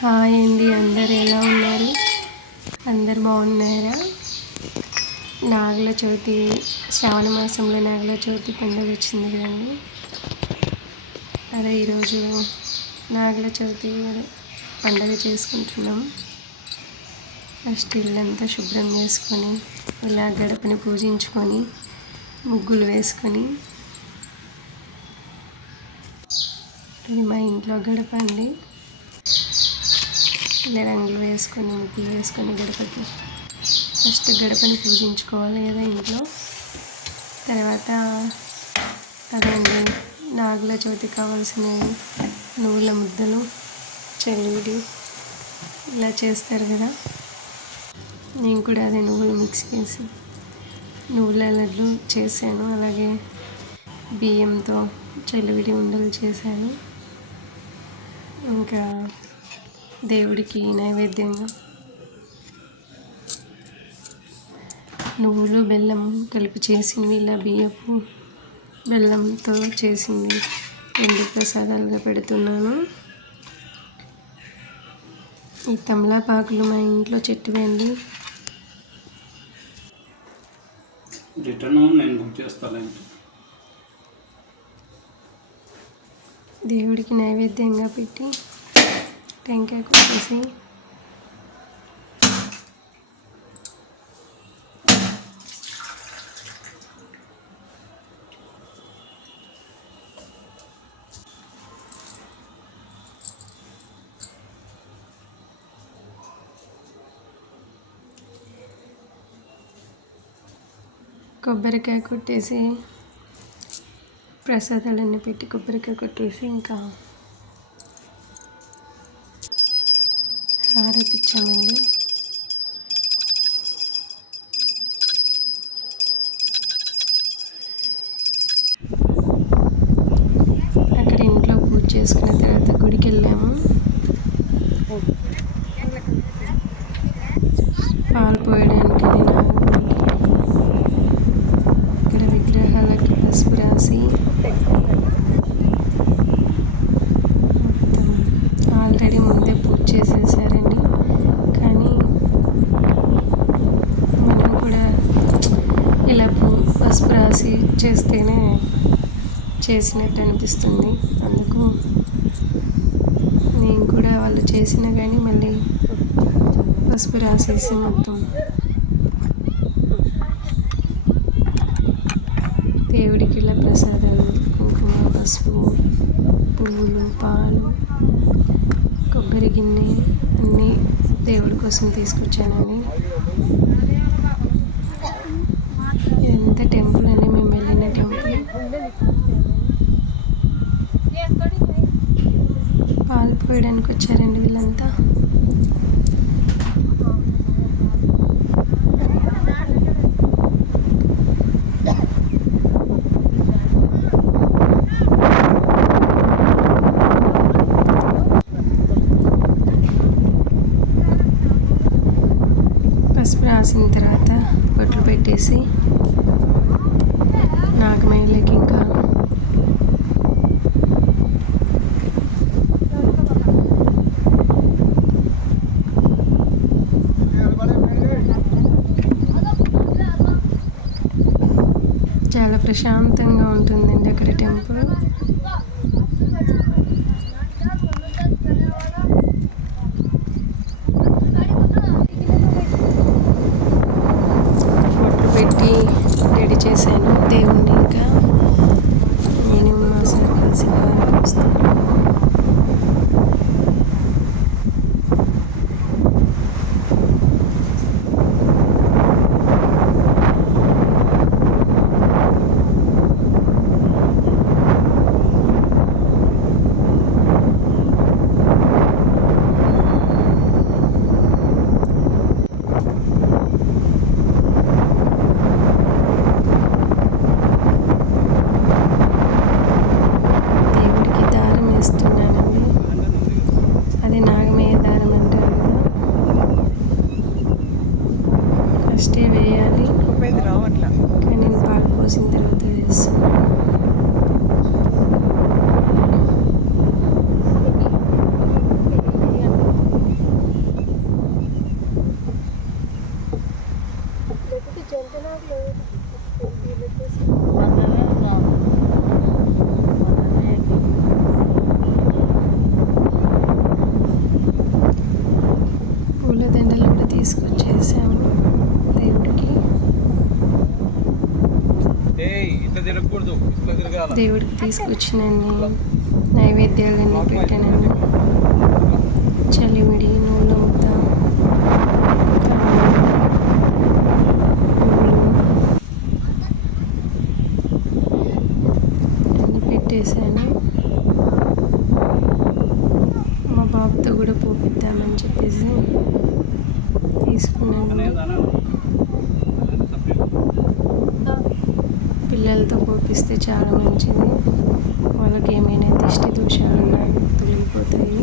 Hi అండి, అందరు ఎలా ఉన్నారు? అందరు బాగున్నారా? నాగుల చవితి, శ్రావణ మాసంలో నాగుల చవితి పండుగ వచ్చింది కదండి. అదే ఈరోజు నాగుల చవితి పండుగ చేసుకుంటున్నాం. ఫస్ట్ ఇల్లంతా శుభ్రం చేసుకొని, ఇలా గడపని పూజించుకొని, ముగ్గులు వేసుకొని, ఇది మా ఇంట్లో గడప అండి. ఇలా రంగులు వేసుకొని, ముగ్గులు వేసుకొని గడపకి ఫస్ట్ గడపని పూజించుకోవాలి కదా ఇంట్లో. తర్వాత అదండి నాగుల చవితి కావాల్సినవి నువ్వుల ముద్దలు, చెలివిడి ఇలా చేస్తారు కదా. నేను కూడా అదే నువ్వులు మిక్స్ చేసి నువ్వుల లడ్లు చేశాను. అలాగే బియ్యంతో చెలివిడి ఉండలు చేశాను. ఇంకా దేవుడికి నైవేద్యంగా నువ్వులు బెల్లం కలిపి చేసినవి, ఇలా బియ్యపు బెల్లంతో చేసింది రెండు ప్రసాదాలుగా పెడుతున్నాను. ఈ తమలపాకులు మా ఇంట్లో చెట్టువి అండి. దేవుడికి నైవేద్యంగా పెట్టి టెంకాయ కొట్టేసి కొబ్బరికాయ కొట్టేసి ప్రసాదాలన్నీ పెట్టి కొబ్బరికాయ కొట్టేసి ఇంకా హారతి ఇచ్చామండి. అక్కడ ఇంట్లో పూజ చేసుకున్న తర్వాత గుడికి వెళ్ళాము. పాలు పోయడానికి ఇక్కడ విగ్రహాలకి పసుపు రాసి ఆల్రెడీ ముందే పూజ చేసేసారండి. కానీ మనం కూడా ఇలా పసుపు రాసి చేస్తేనే చేసినట్టు అనిపిస్తుంది. అందుకు నేను కూడా వాళ్ళు చేసినా కానీ మళ్ళీ పసుపు రాసేసి మొత్తం దేవుడికి ఇలా ప్రసాదాలు, కుంకుమ, పసుపు, పువ్వులు, పాలు, కొబ్బరి గిన్నె అన్నీ దేవుడి కోసం తీసుకొచ్చానండి. ఎంత టెంపుల్ అండి, మేము వెళ్ళిన టెంపుల్. పాలు పోయడానికి వచ్చారండి వీళ్ళంతా. పసుపు రాసిన తర్వాత బొట్లు పెట్టేసి నాగమయ్యలకి ఇంకా చాలా ప్రశాంతంగా ఉంటుందండి అక్కడ టెంపుల్. బొట్లు పెట్టి రెడీ చేశాను దేవుణ్ణి. ఇంకా నేను మా సార్ కలిసి వస్తాను. దేవుడికి తీసుకొచ్చినన్ని నైవేద్యాలన్నీ పెట్టానండి. చలిమిడి, నూనె ముద్ద, అన్నీ పెట్టేశాను. మా బాబుతో కూడా పోపిద్దామని చెప్పేసి తీసుకున్నాను. పిల్లలతో పోపిస్తే చాలా మంచిది. వాళ్ళకి ఏమైనా దిష్టి దోషాలు ఉన్నా తొలగిపోతాయి.